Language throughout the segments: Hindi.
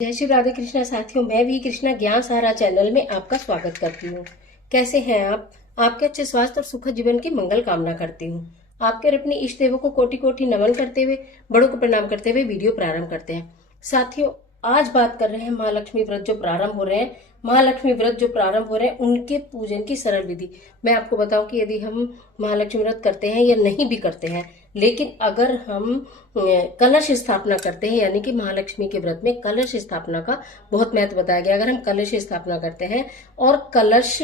जय श्री राधे कृष्णा साथियों, मैं भी कृष्णा ज्ञान सहारा चैनल में आपका स्वागत करती हूँ। कैसे हैं आप? आपके अच्छे स्वास्थ्य और सुखद जीवन की मंगल कामना करती हूँ। आपके और अपने इष्ट देवों को कोटि कोटि नमन करते हुए, बड़ों को प्रणाम करते हुए वीडियो प्रारंभ करते हैं। साथियों, आज बात कर रहे हैं महालक्ष्मी व्रत जो प्रारंभ हो रहे हैं। महालक्ष्मी व्रत जो प्रारंभ हो रहे हैं उनके पूजन की सरल विधि मैं आपको बताऊं कि यदि हम महालक्ष्मी व्रत करते हैं या नहीं भी करते हैं, लेकिन अगर हम कलश स्थापना करते हैं, यानी कि महालक्ष्मी के व्रत में कलश स्थापना का बहुत महत्व बताया गया। अगर हम कलश स्थापना करते हैं और कलश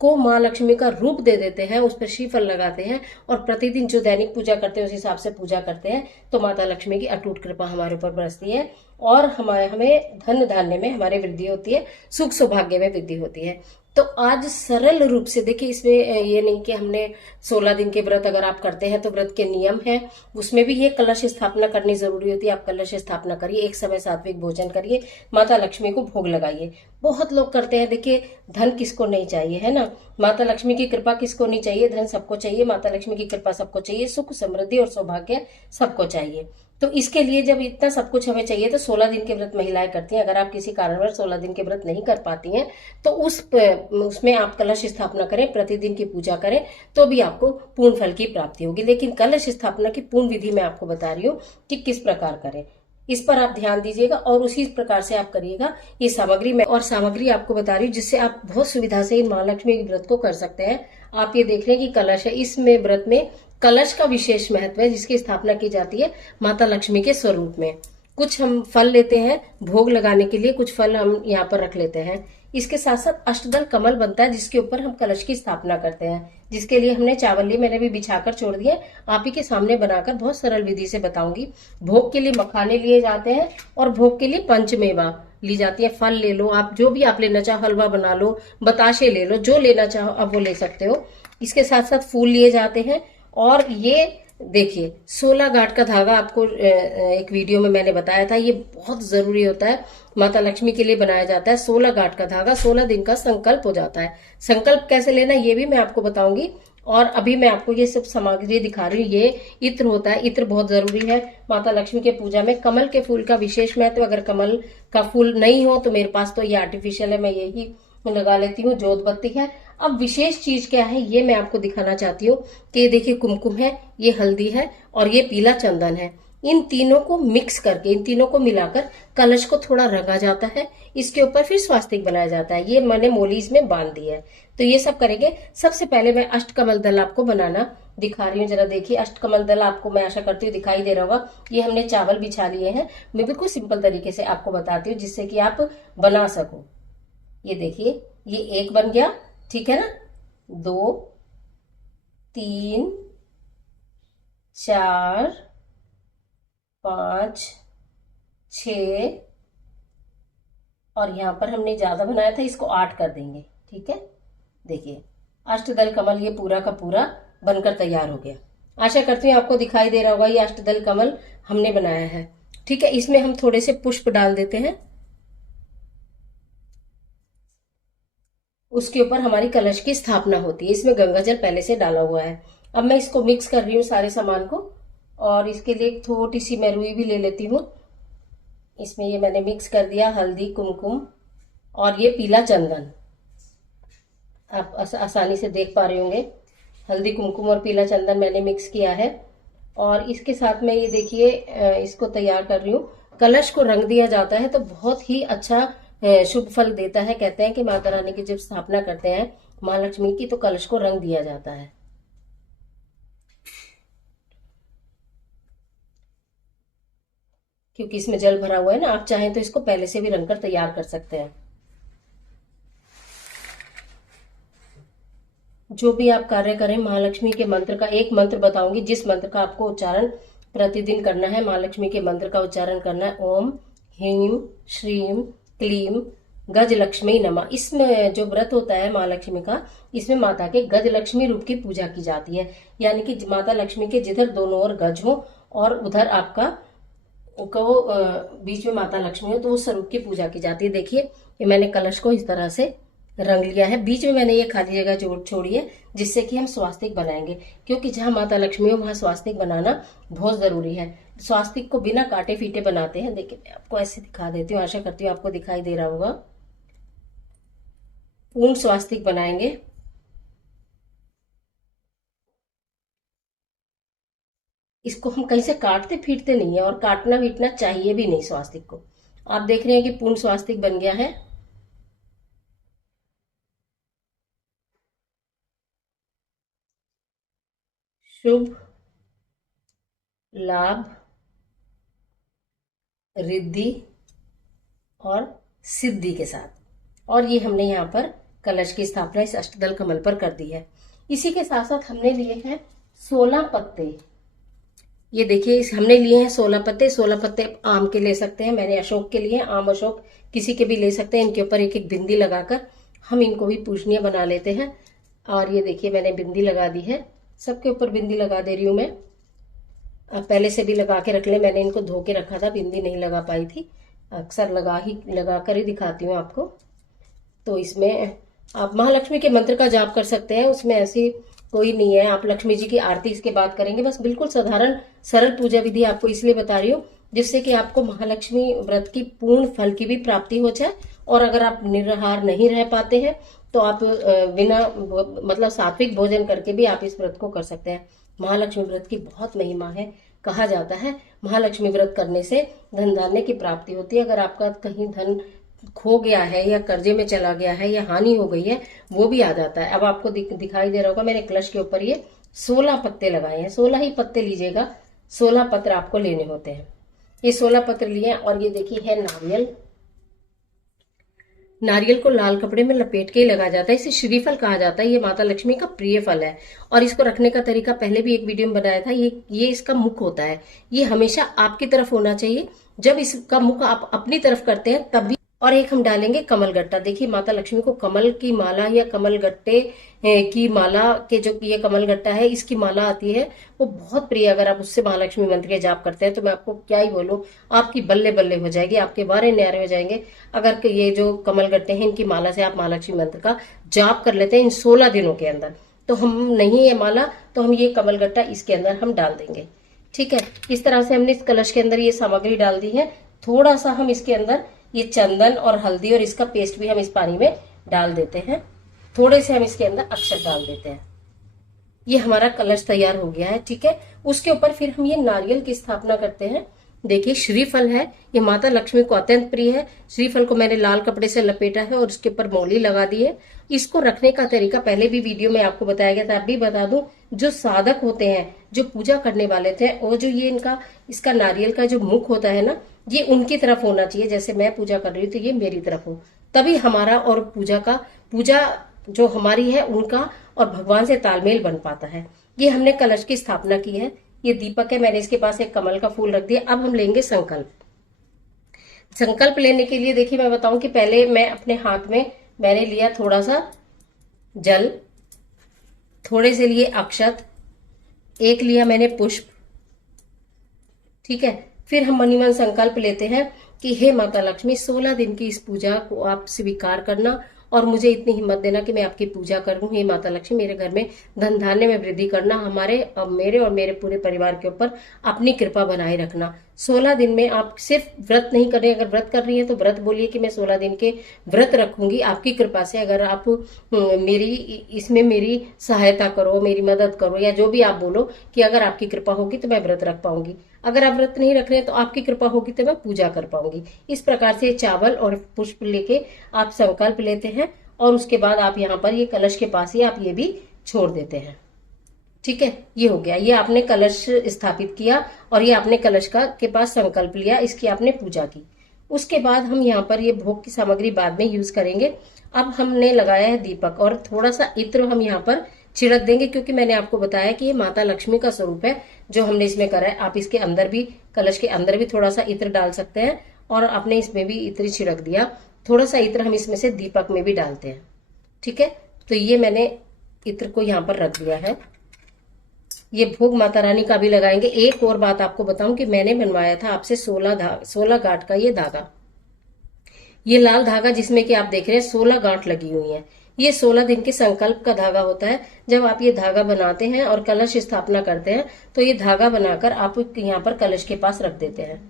को माँ लक्ष्मी का रूप दे देते हैं, उस पर श्रीफल लगाते हैं और प्रतिदिन जो दैनिक पूजा करते हैं उस हिसाब से पूजा करते हैं, तो माता लक्ष्मी की अटूट कृपा हमारे ऊपर बरसती है और हमें धन धान्य में हमारे वृद्धि होती है, सुख सौभाग्य में वृद्धि होती है। तो आज सरल रूप से देखिए, इसमें ये नहीं कि हमने 16 दिन के व्रत अगर आप करते हैं तो व्रत के नियम है, उसमें भी ये कलश स्थापना करनी जरूरी होती है। आप कलश स्थापना करिए, एक समय सात्विक भोजन करिए, माता लक्ष्मी को भोग लगाइए। बहुत लोग करते हैं, देखिए धन किसको नहीं चाहिए, है ना? माता लक्ष्मी की कृपा किसको नहीं चाहिए? धन सबको चाहिए, माता लक्ष्मी की कृपा सबको चाहिए, सुख समृद्धि और सौभाग्य सबको चाहिए। तो इसके लिए जब इतना सब कुछ हमें चाहिए तो 16 दिन के व्रत महिलाएं करती हैं। अगर आप किसी कारणवश 16 दिन के व्रत नहीं कर पाती हैं तो उसमें आप कलश स्थापना करें, प्रतिदिन की पूजा करें, तो भी आपको पूर्ण फल की प्राप्ति होगी। लेकिन कलश स्थापना की पूर्ण विधि मैं आपको बता रही हूँ कि किस प्रकार करें, इस पर आप ध्यान दीजिएगा और उसी प्रकार से आप करिएगा। ये सामग्री मैं आपको बता रही हूँ जिससे आप बहुत सुविधा से इन महालक्ष्मी के व्रत को कर सकते हैं। आप ये देख रहे हैं कि कलश है, इसमें व्रत में कलश का विशेष महत्व है, जिसकी स्थापना की जाती है माता लक्ष्मी के स्वरूप में। कुछ हम फल लेते हैं भोग लगाने के लिए, कुछ फल हम यहाँ पर रख लेते हैं। इसके साथ साथ अष्टदल कमल बनता है जिसके ऊपर हम कलश की स्थापना करते हैं, जिसके लिए हमने चावल लिए, मैंने भी बिछाकर छोड़ दिया, आप ही के सामने बनाकर बहुत सरल विधि से बताऊंगी। भोग के लिए मखाने लिए जाते हैं और भोग के लिए पंचमेवा ली जाती है। फल ले लो, आप जो भी आप लेना चाहो, हलवा बना लो, बताशे ले लो, जो लेना चाहो आप वो ले सकते हो। इसके साथ साथ फूल लिए जाते हैं और ये देखिए 16 गांठ का धागा आपको एक वीडियो में मैंने बताया था, ये बहुत जरूरी होता है, माता लक्ष्मी के लिए बनाया जाता है। 16 गांठ का धागा 16 दिन का संकल्प हो जाता है। संकल्प कैसे लेना ये भी मैं आपको बताऊंगी। और अभी मैं आपको ये सब सामग्री दिखा रही हूँ। ये इत्र होता है, इत्र बहुत जरूरी है माता लक्ष्मी के पूजा में। कमल के फूल का विशेष महत्व, अगर कमल का फूल नहीं हो तो मेरे पास तो ये आर्टिफिशियल है, मैं यही लगा लेती हूँ, जोत बत्ती है। अब विशेष चीज क्या है ये मैं आपको दिखाना चाहती हूँ कि देखिए कुमकुम है, ये हल्दी है और ये पीला चंदन है। इन तीनों को मिक्स करके, इन तीनों को मिलाकर कलश को थोड़ा रंगा जाता है, इसके ऊपर फिर स्वास्तिक बनाया जाता है। ये मैंने मोली इसमें बांध दी है। तो ये सब करेंगे। सबसे पहले मैं अष्टकमल दल आपको बनाना दिखा रही हूँ, जरा देखिए। अष्टकमल दल आपको मैं आशा करती हूँ दिखाई दे रहा होगा। ये हमने चावल बिछा लिए हैं, मैं बिल्कुल सिंपल तरीके से आपको बताती हूँ जिससे कि आप बना सको। ये देखिए, ये एक बन गया, ठीक है ना? 2 3 4 5 6 और यहां पर हमने ज्यादा बनाया था, इसको 8 कर देंगे, ठीक है? देखिए अष्टदल कमल ये पूरा का पूरा बनकर तैयार हो गया। आशा करती हूँ आपको दिखाई दे रहा होगा, ये अष्टदल कमल हमने बनाया है, ठीक है? इसमें हम थोड़े से पुष्प डाल देते हैं, उसके ऊपर हमारी कलश की स्थापना होती है। इसमें गंगा जल पहले से डाला हुआ है। अब मैं इसको मिक्स कर रही हूँ सारे सामान को, और इसके लिए एक थोड़ी सी मैं रुई भी ले लेती हूँ। इसमें ये मैंने मिक्स कर दिया, हल्दी, कुमकुम और ये पीला चंदन। आप आसानी से देख पा रहे होंगे, हल्दी, कुमकुम और पीला चंदन मैंने मिक्स किया है। और इसके साथ में ये देखिए इसको तैयार कर रही हूँ। कलश को रंग दिया जाता है तो बहुत ही अच्छा शुभ फल देता है। कहते हैं कि माता रानी की जब स्थापना करते हैं महालक्ष्मी की तो कलश को रंग दिया जाता है। क्योंकि इसमें जल भरा हुआ है ना, आप चाहें तो इसको पहले से भी रंग कर तैयार कर सकते हैं। जो भी आप कार्य करें, महालक्ष्मी के मंत्र का एक मंत्र बताऊंगी, जिस मंत्र का आपको उच्चारण प्रतिदिन करना है। महालक्ष्मी के मंत्र का उच्चारण करना है, ओम ह्रीम श्रीम क्लीम गजलक्ष्मी नमः। इसमें जो व्रत होता है महालक्ष्मी का, इसमें माता के गजलक्ष्मी रूप की पूजा की जाती है। यानी कि माता लक्ष्मी के जिधर दोनों ओर गज हो और उधर आपका को बीच में माता लक्ष्मी हो, तो उस स्वरूप की पूजा की जाती है। देखिए ये मैंने कलश को इस तरह से रंग लिया है, बीच में मैंने ये खाली जगह जोड़ छोड़ी है जिससे कि हम स्वास्तिक बनाएंगे, क्योंकि जहां माता लक्ष्मी हो वहां स्वास्तिक बनाना बहुत जरूरी है। स्वास्तिक को बिना काटे फीटे बनाते हैं। देखिए मैं आपको ऐसे दिखा देती हूँ, आशा करती हूँ आपको दिखाई दे रहा होगा। पूर्ण स्वास्तिक बनाएंगे। इसको हम कहीं से काटते फीटते नहीं है, और काटना फीटना चाहिए भी नहीं स्वास्तिक को। आप देख रहे हैं कि पूर्ण स्वास्तिक बन गया है। शुभ, लाभ, रिद्धि और सिद्धि के साथ। और ये हमने यहाँ पर कलश की स्थापना इस अष्टदल कमल पर कर दी है। इसी के साथ साथ हमने लिए हैं 16 पत्ते। ये देखिए इस हमने लिए हैं 16 पत्ते। 16 पत्ते आम के ले सकते हैं, मैंने अशोक के लिए, आम अशोक किसी के भी ले सकते हैं। इनके ऊपर एक एक बिंदी लगाकर हम इनको भी पूजनीय बना लेते हैं। और ये देखिए मैंने बिंदी लगा दी है, सबके ऊपर बिंदी लगा दे रही हूं मैं। अब पहले से भी लगा के रख ले, मैंने इनको धो के रखा था, बिंदी नहीं लगा पाई थी। अक्सर लगा कर ही दिखाती हूँ आपको। तो इसमें आप महालक्ष्मी के मंत्र का जाप कर सकते हैं, उसमें ऐसी कोई नहीं है। आप लक्ष्मी जी की आरती इसके बाद करेंगे, बस बिल्कुल साधारण सरल पूजा विधि आपको इसलिए बता रही हूँ जिससे कि आपको महालक्ष्मी व्रत की पूर्ण फल की भी प्राप्ति हो जाए। और अगर आप निराहार नहीं रह पाते हैं तो आप बिना मतलब सात्विक भोजन करके भी आप इस व्रत को कर सकते हैं। महालक्ष्मी व्रत की बहुत महिमा है। कहा जाता है महालक्ष्मी व्रत करने से धन धान्य की प्राप्ति होती है। अगर आपका कहीं धन खो गया है या कर्जे में चला गया है या हानि हो गई है, वो भी आ जाता है। अब आपको दिखाई दे रहा होगा मैंने कलश के ऊपर ये 16 पत्ते लगाए हैं। 16 ही पत्ते लीजिएगा, 16 पत्र आपको लेने होते हैं। ये 16 पत्र लिए। और ये देखिए है नारियल। नारियल को लाल कपड़े में लपेट के ही लगाया जाता है, इसे श्रीफल कहा जाता है। ये माता लक्ष्मी का प्रिय फल है। और इसको रखने का तरीका पहले भी एक वीडियो में बनाया था। ये इसका मुख होता है, ये हमेशा आपकी तरफ होना चाहिए। जब इसका मुख आप अपनी तरफ करते हैं तब भी। और एक हम डालेंगे कमल गट्टा। देखिए माता लक्ष्मी को कमल की माला या कमल गट्टे की माला के जो ये कमल गट्टा है इसकी माला आती है, वो बहुत प्रिय। अगर आप उससे महालक्ष्मी मंत्र के जाप करते हैं तो मैं आपको क्या ही बोलूं, आपकी बल्ले बल्ले हो जाएगी, आपके बारे न्यारे हो जाएंगे। अगर ये जो कमल गट्टे हैं इनकी माला से आप महालक्ष्मी मंत्र का जाप कर लेते हैं इन 16 दिनों के अंदर, तो हम नहीं है माला तो हम ये कमल गट्टा इसके अंदर हम डाल देंगे। ठीक है, इस तरह से हमने इस कलश के अंदर ये सामग्री डाल दी है। थोड़ा सा हम इसके अंदर ये चंदन और हल्दी और इसका पेस्ट भी हम इस पानी में डाल देते हैं। थोड़े से हम इसके अंदर अक्षत डाल देते हैं। ये हमारा कलश तैयार हो गया है। ठीक है, उसके ऊपर फिर हम ये नारियल की स्थापना करते हैं। देखिए श्रीफल है, ये माता लक्ष्मी को अत्यंत प्रिय है। श्रीफल को मैंने लाल कपड़े से लपेटा है और उसके ऊपर मौली लगा दी है। इसको रखने का तरीका पहले भी वीडियो में आपको बताया गया था, अब भी बता दूं। जो साधक होते हैं, जो पूजा करने वाले थे, वो जो ये इसका नारियल का जो मुख होता है ना, ये उनकी तरफ होना चाहिए। जैसे मैं पूजा कर रही हूँ तो ये मेरी तरफ हो, तभी हमारा और पूजा जो हमारी है उनका और भगवान से तालमेल बन पाता है। ये हमने कलश की स्थापना की है। ये दीपक है, मैंने इसके पास एक कमल का फूल रख दिया। अब हम लेंगे संकल्प। संकल्प लेने के लिए देखिए मैं बताऊं कि पहले मैं अपने हाथ में मैंने लिया थोड़ा सा जल, थोड़े से लिए अक्षत, एक लिया मैंने पुष्प। ठीक है, फिर हम मनी मन संकल्प लेते हैं कि हे माता लक्ष्मी 16 दिन की इस पूजा को आप स्वीकार करना और मुझे इतनी हिम्मत देना कि मैं आपकी पूजा करूं। हे माता लक्ष्मी मेरे घर में धन धान्य में वृद्धि करना, मेरे और मेरे पूरे परिवार के ऊपर अपनी कृपा बनाए रखना। 16 दिन में आप सिर्फ व्रत नहीं कर रहे, अगर व्रत कर रही है तो व्रत बोलिए कि मैं 16 दिन के व्रत रखूंगी आपकी कृपा से। अगर आप इसमें मेरी सहायता करो, मेरी मदद करो, या जो भी आप बोलो कि अगर आपकी कृपा होगी तो मैं व्रत रख पाऊंगी। अगर आप व्रत नहीं रख रहे हैं तो आपकी कृपा होगी तो मैं पूजा कर पाऊंगी। इस प्रकार से चावल और पुष्प लेके आप संकल्प लेते हैं और उसके बाद आप यहाँ पर ये कलश के पास ही आप ये भी छोड़ देते हैं। ठीक है, ये हो गया। ये आपने कलश स्थापित किया और ये आपने कलश के पास संकल्प लिया, इसकी आपने पूजा की। उसके बाद हम यहाँ पर ये भोग की सामग्री बाद में यूज करेंगे। अब हमने लगाया है दीपक और थोड़ा सा इत्र हम यहाँ पर छिड़क देंगे, क्योंकि मैंने आपको बताया कि ये माता लक्ष्मी का स्वरूप है जो हमने इसमें करा है। आप इसके अंदर भी, कलश के अंदर भी थोड़ा सा इत्र डाल सकते हैं और आपने इसमें भी इत्र छिड़क दिया। थोड़ा सा इत्र हम इसमें से दीपक में भी डालते हैं। ठीक है, तो ये मैंने इत्र को यहाँ पर रख दिया है। ये भोग माता रानी का भी लगाएंगे। एक और बात आपको बताऊं कि मैंने बनवाया था आपसे 16 गांठ का ये धागा, ये लाल धागा जिसमें कि आप देख रहे हैं 16 गांठ लगी हुई है। ये 16 दिन के संकल्प का धागा होता है। जब आप ये धागा बनाते हैं और कलश स्थापना करते हैं तो ये धागा बनाकर आप यहाँ पर कलश के पास रख देते हैं।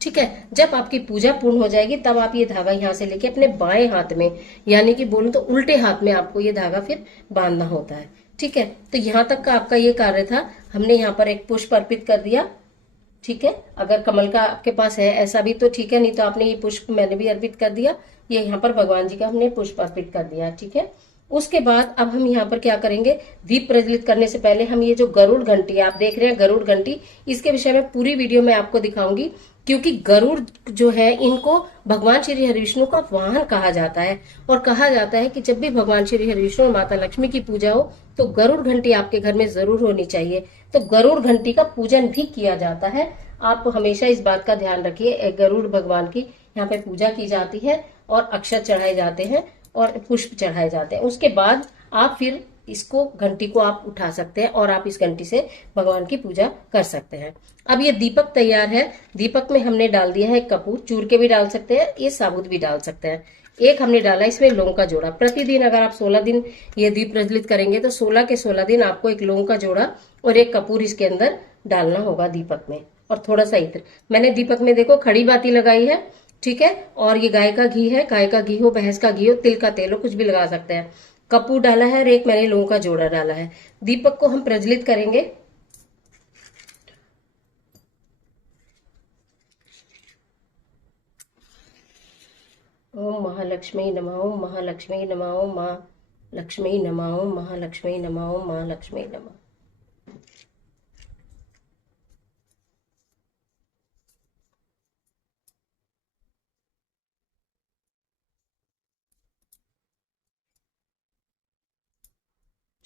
ठीक है, जब आपकी पूजा पूर्ण हो जाएगी तब आप ये धागा यहाँ से लेके अपने बाएं हाथ में, यानी कि बोलूं तो उल्टे हाथ में आपको ये धागा फिर बांधना होता है। ठीक है, तो यहाँ तक का आपका ये कार्य था। हमने यहाँ पर एक पुष्प अर्पित कर दिया। ठीक है, अगर कमल का आपके पास है ऐसा भी तो ठीक है, नहीं तो आपने ये पुष्प मैंने भी अर्पित कर दिया। ये यहाँ पर भगवान जी का हमने पुष्प अर्पित कर दिया। ठीक है, उसके बाद अब हम यहाँ पर क्या करेंगे, दीप प्रज्वलित करने से पहले हम ये जो गरुड़ घंटी आप देख रहे हैं, गरुड़ घंटी, इसके विषय में पूरी वीडियो में आपको दिखाऊंगी। क्योंकि गरुड़ जो है इनको भगवान श्री हरिविष्णु का वाहन कहा जाता है, और कहा जाता है कि जब भी भगवान श्री हरिविष्णु और माता लक्ष्मी की पूजा हो तो गरुड़ घंटी आपके घर में जरूर होनी चाहिए। तो गरुड़ घंटी का पूजन भी किया जाता है। आप हमेशा इस बात का ध्यान रखिए, गरुड़ भगवान की यहाँ पे पूजा की जाती है और अक्षत चढ़ाए जाते हैं और पुष्प चढ़ाए जाते हैं। उसके बाद आप फिर इसको घंटी को आप उठा सकते हैं और आप इस घंटी से भगवान की पूजा कर सकते हैं। अब ये दीपक तैयार है। दीपक में हमने डाल दिया है कपूर, चूर के भी डाल सकते हैं, ये साबुत भी डाल सकते हैं। एक हमने डाला इसमें लौंग का जोड़ा। प्रतिदिन अगर आप 16 दिन ये दीप प्रज्वलित करेंगे तो 16 के 16 दिन आपको एक लौंग का जोड़ा और एक कपूर इसके अंदर डालना होगा दीपक में, और थोड़ा सा इत्र। मैंने दीपक में देखो खड़ी बाती लगाई है। ठीक है, और ये गाय का घी है, गाय का घी हो, भैंस का घी हो, तिल का तेल हो, कुछ भी लगा सकते हैं। कपूर डाला है और एक मैंने लौंग का जोड़ा डाला है। दीपक को हम प्रज्वलित करेंगे। ओम महालक्ष्मी नमः, ओम महालक्ष्मी नमः, ओम मां लक्ष्मी नमः, ओम महालक्ष्मी नमः, ओम मां लक्ष्मी नमः।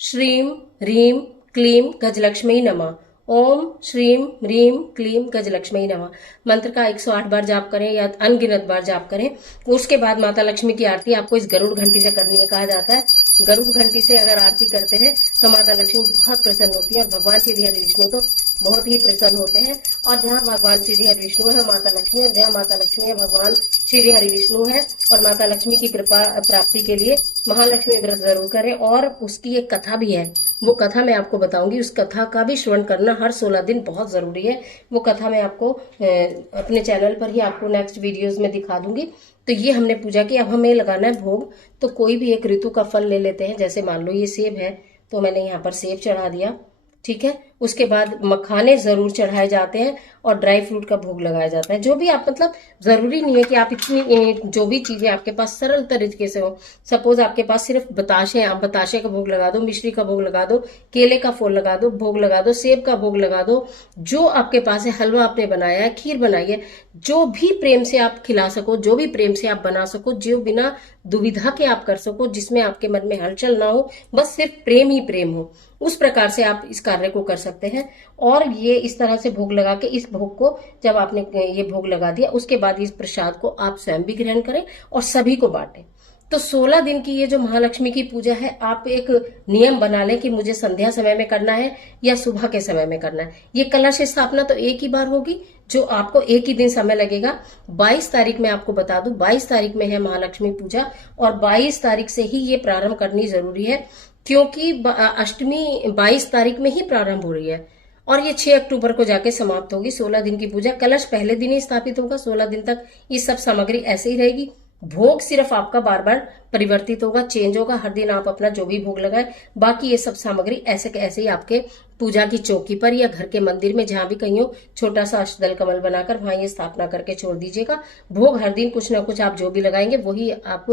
श्रीम ह्रीम क्लीम गजलक्ष्मी नमः। ओम श्रीम ह्रीम क्लीम गजलक्ष्मी नमः मंत्र का 108 बार जाप करें या अनगिनत बार जाप करें। उसके बाद माता लक्ष्मी की आरती आपको इस गरुड़ घंटी से करनी है। कहा जाता है गरुड़ घंटी से अगर आरती करते हैं तो माता लक्ष्मी बहुत प्रसन्न होती है और भगवान श्री हरि विष्णु तो बहुत ही प्रसन्न होते हैं। और जहाँ भगवान श्री हरि विष्णु है माता लक्ष्मी, और जहाँ माता लक्ष्मी है भगवान श्री हरि विष्णु है। और माता लक्ष्मी की कृपा प्राप्ति के लिए महालक्ष्मी व्रत जरूर करें। और उसकी एक कथा भी है, वो कथा मैं आपको बताऊंगी। उस कथा का भी श्रवण करना हर 16 दिन बहुत जरूरी है। वो कथा मैं आपको अपने चैनल पर ही आपको नेक्स्ट वीडियोस में दिखा दूंगी। तो ये हमने पूजा की। अब हमें लगाना है भोग। तो कोई भी एक ऋतु का फल ले लेते हैं। जैसे मान लो ये सेब है तो मैंने यहाँ पर सेब चढ़ा दिया। ठीक है, उसके बाद मखाने जरूर चढ़ाए जाते हैं और ड्राई फ्रूट का भोग लगाया जाता है। जो भी आप मतलब जरूरी नहीं है कि आप इतनी जो भी चीजें आपके पास सरल तरीके से हो। सपोज आपके पास सिर्फ बताशे हैं, आप बताशे का भोग लगा दो, मिश्री का भोग लगा दो, केले का फूल लगा दो, भोग लगा दो, सेब का भोग लगा दो। जो आपके पास है, हलवा आपने बनाया है, खीर बनाई है, जो भी प्रेम से आप खिला सको, जो भी प्रेम से आप बना सको, जो बिना दुविधा के आप कर सको, जिसमें आपके मन में हलचल ना हो, बस सिर्फ प्रेम ही प्रेम हो, उस प्रकार से आप इस कार्य को कर सकते हैं। और ये इस तरह से भोग लगा के, इस भोग को जब आपने ये भोग लगा दिया उसके बाद इस प्रसाद को आप स्वयं भी ग्रहण करें और सभी को बांटें। तो 16 दिन की ये जो महालक्ष्मी की पूजा है, आप एक नियम बना लें कि मुझे संध्या समय में करना है या सुबह के समय में करना है। ये कलश स्थापना तो एक ही बार होगी, जो आपको एक ही दिन समय लगेगा। 22 तारीख में आपको बता दूं, 22 तारीख में है महालक्ष्मी पूजा और 22 तारीख से ही ये प्रारंभ करनी जरूरी है। क्योंकि अष्टमी 22 तारीख में ही प्रारंभ हो रही है और ये 6 अक्टूबर को जाके समाप्त होगी। 16 दिन की पूजा, कलश पहले दिन ही स्थापित होगा। 16 दिन तक ये सब सामग्री ऐसे ही रहेगी। भोग सिर्फ आपका बार बार परिवर्तित होगा, चेंज होगा। हर दिन आप अपना जो भी भोग लगाए, बाकी ये सब सामग्री ऐसे के ऐसे ही आपके पूजा की चौकी पर या घर के मंदिर में जहां भी कहीं हो, छोटा सा अष्टदल कमल बनाकर वहां ये स्थापना करके छोड़ दीजिएगा। भोग हर दिन कुछ ना कुछ आप जो भी लगाएंगे वही आप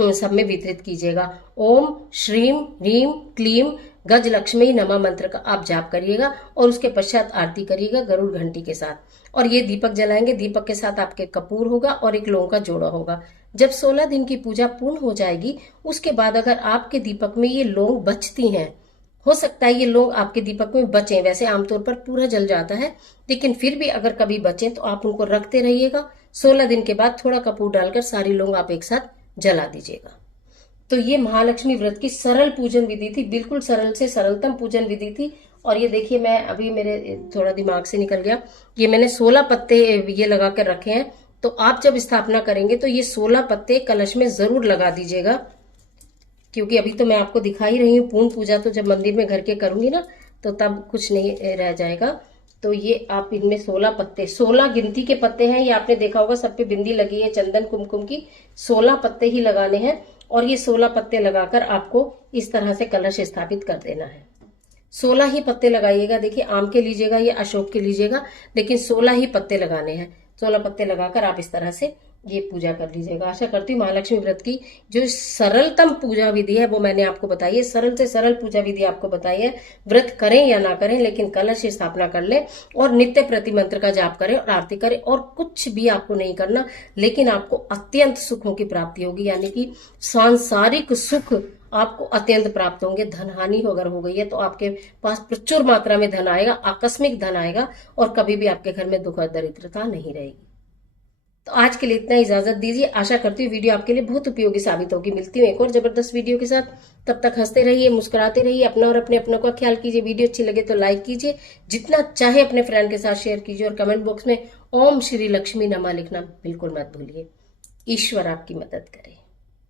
सब में वितरित कीजिएगा। ओम श्रीम ह्रीम क्लीम गज लक्ष्मी नमः मंत्र का आप जाप करिएगा और उसके पश्चात आरती करिएगा गरुड़ घंटी के साथ। और ये दीपक जलाएंगे। दीपक के साथ आपके कपूर होगा और एक लौंग का जोड़ा होगा। जब 16 दिन की पूजा पूर्ण हो जाएगी उसके बाद अगर आपके दीपक में ये लौंग बचती हैं, हो सकता है ये लौंग आपके दीपक में बचे, वैसे आमतौर पर पूरा जल जाता है, लेकिन फिर भी अगर कभी बचे तो आप उनको रखते रहिएगा। 16 दिन के बाद थोड़ा कपूर डालकर सारी लौंग आप एक साथ जला दीजिएगा। तो ये महालक्ष्मी व्रत की सरल पूजन विधि थी, बिल्कुल सरल से सरलतम पूजन विधि थी। और ये देखिए, मैं अभी मेरे थोड़ा दिमाग से निकल गया, ये मैंने 16 पत्ते ये लगा कर रखे हैं। तो आप जब स्थापना करेंगे तो ये 16 पत्ते कलश में जरूर लगा दीजिएगा। क्योंकि अभी तो मैं आपको दिखा ही रही हूँ। पूर्ण पूजा तो जब मंदिर में घर के करूंगी ना तो तब कुछ नहीं रह जाएगा। तो ये आप इनमें 16 पत्ते, 16 गिनती के पत्ते हैं। ये आपने देखा होगा सब पे बिंदी लगी है चंदन कुमकुम की। 16 पत्ते ही लगाने हैं और ये 16 पत्ते लगाकर आपको इस तरह से कलश स्थापित कर देना है। 16 ही पत्ते लगाइएगा। देखिए आम के लीजिएगा या अशोक के लीजिएगा, लेकिन 16 ही पत्ते लगाने हैं। 16 पत्ते लगाकर आप इस तरह से ये पूजा कर लीजिएगा। आशा करती हूँ महालक्ष्मी व्रत की जो सरलतम पूजा विधि है वो मैंने आपको बताई है। सरल से सरल पूजा विधि आपको बताई है। व्रत करें या ना करें, लेकिन कलश स्थापना कर लें और नित्य प्रति मंत्र का जाप करें और आरती करें और कुछ भी आपको नहीं करना, लेकिन आपको अत्यंत सुखों की प्राप्ति होगी। यानी कि सांसारिक सुख आपको अत्यंत प्राप्त होंगे। धन हानि अगर हो गई है तो आपके पास प्रचुर मात्रा में धन आएगा, आकस्मिक धन आएगा और कभी भी आपके घर में दुख और दरिद्रता नहीं रहेगी। तो आज के लिए इतना, इजाजत दीजिए। आशा करती हूँ वीडियो आपके लिए बहुत उपयोगी साबित होगी। मिलती हूँ एक और जबरदस्त वीडियो के साथ। तब तक हंसते रहिए, मुस्कुराते रहिए, अपना और अपनों का ख्याल कीजिए। वीडियो अच्छी लगे तो लाइक कीजिए, जितना चाहे अपने फ्रेंड के साथ शेयर कीजिए और कमेंट बॉक्स में ओम श्री लक्ष्मी नमः लिखना बिल्कुल मत भूलिए। ईश्वर आपकी मदद करे।